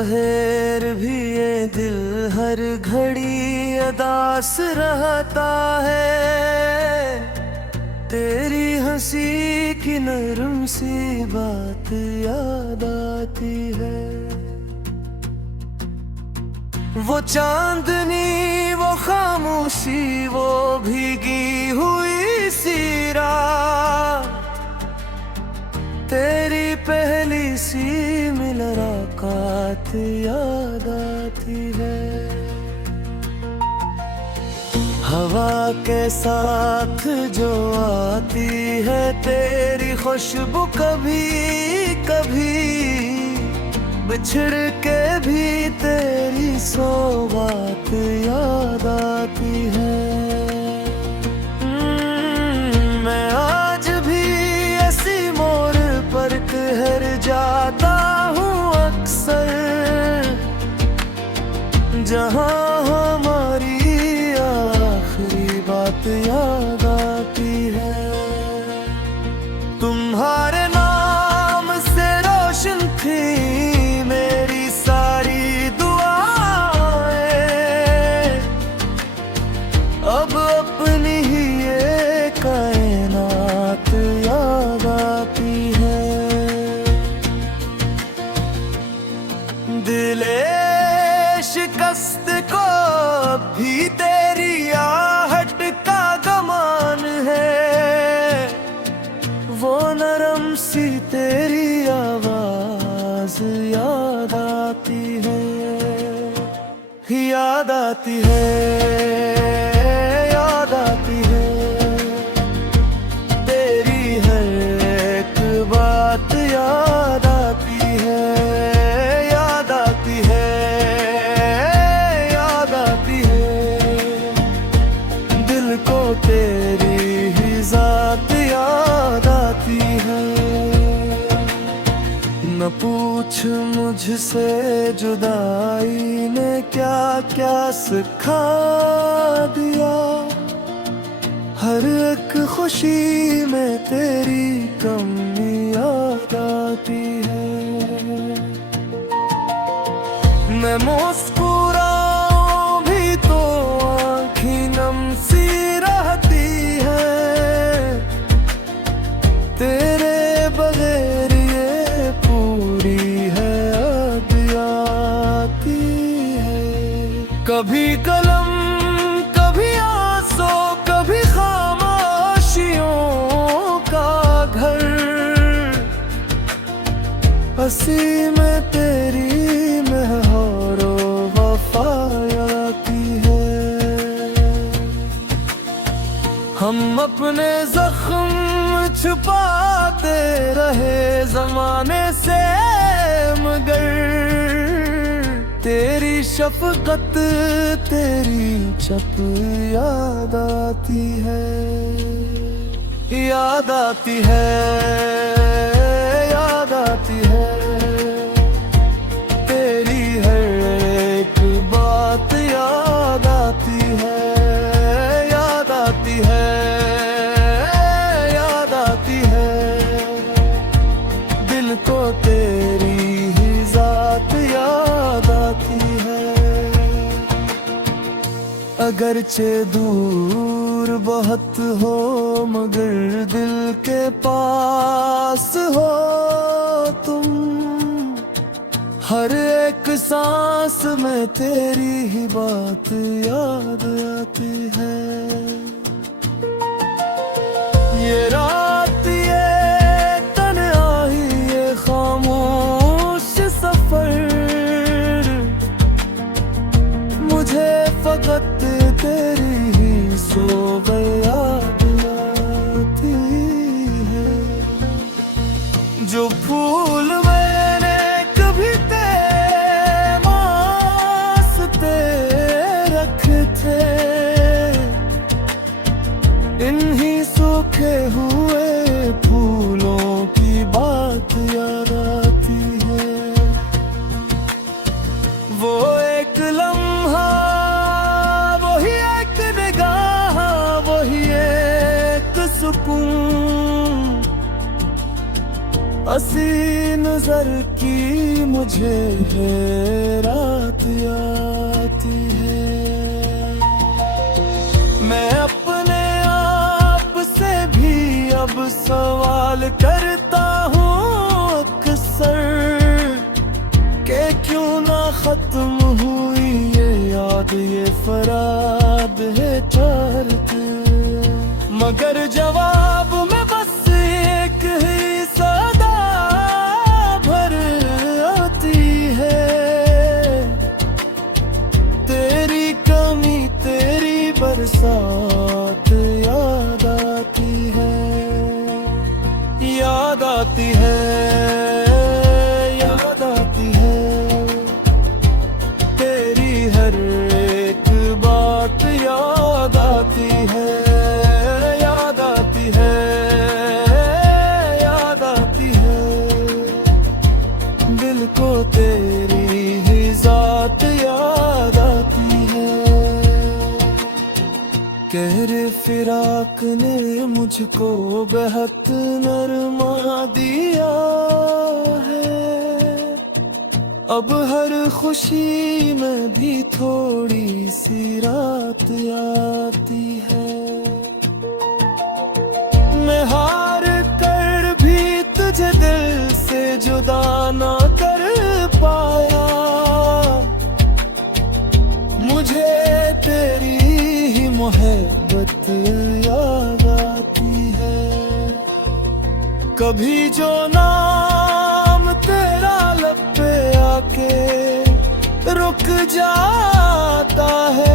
पहेर भी ये दिल हर घड़ी अदास रहता है। तेरी हंसी की नरम सी बात याद आती है। वो चांदनी, वो खामोशी, वो भीगी हुई सी रात, तेरी पहली सी मुलाकात याद आती है। हवा के साथ जो आती है तेरी खुशबू, कभी कभी बिछड़ के भी तेरी सौगात याद आती है। मैं आज भी ऐसी मोड़ पर ठहर जाता हूँ अक्सर, जहाँ हमारी आखिरी बात याद आती है। तुम्हारे नाम से रोशन थी मेरी सारी दुआएं, अब अपनी ही ये कायनात याद आती है। दिले शिकस्त को भी तेरी आहट का गमान है। वो नरम सी तेरी आवाज याद आती है, याद आती है, याद आती है। तेरी हर एक बात याद आती है, याद आती है, याद आती है। दिल को तेरी ही जात याद आती है। न पूछ मुझसे जुदाई ने क्या क्या सिखा दिया, हर एक खुशी में तेरी कमी याद आती है। मैं मुस्कुराऊं भी तो आँखें नम सी रहती है, तेरे बगैर ये पूरी है याद आती है। कभी कलम, कभी आंसू, कभी खामोशियों का घर, हंसी में तेरी महरो वफा आती है। हम अपने जख्म छुपाते रहे ज़माने से, मगर तेरी शफकत, तेरी चप याद आती है, याद आती है, याद आती है। तेरी हर एक बात याद आती है, याद आती है, याद आती है। दिल को तेरी ही जात याद आती है। अगरचे दूर बहुत हो मगर दिल के पास हो तुम, हर एक सांस में तेरी ही बात याद आती है। ये रात, ये तन्हाई, ये खामोश सफर, मुझे फकत तेरी ही सोग याद आती है। जो फूल मैंने कभी तेरे वास्ते रखे थे, इन्हीं सूखे हुए फूलों की बात याद आती है। वो एक लम्हा, वही एक निगाह, वही हंसी नजर की मुझे है रात आती है। मैं अपने आप से भी अब सवाल करता हूँ अक्सर कि क्यों ना खत्म हुई ये याद, ये फराब है चारत। मगर जवाब में बस एक ही सदा भर आती है, तेरी कमी तेरी बरसात याद आती है, याद आती है, याद आती है। तेरी हर एक बात याद आती है, याद आती है, याद आती है। दिल को तेरी ही जात याद आती है। गहरे फिराक ने मुझको बेहद नरमा दिया है, अब हर खुशी में भी थोड़ी सी रात आती है। मैं हार कर भी तुझे दिल से जुदा ना कर पाया, मुझे तेरी ही मोहब्बत याद आती है। कभी जो नाम तेरा लब पे आके रुक जाता है,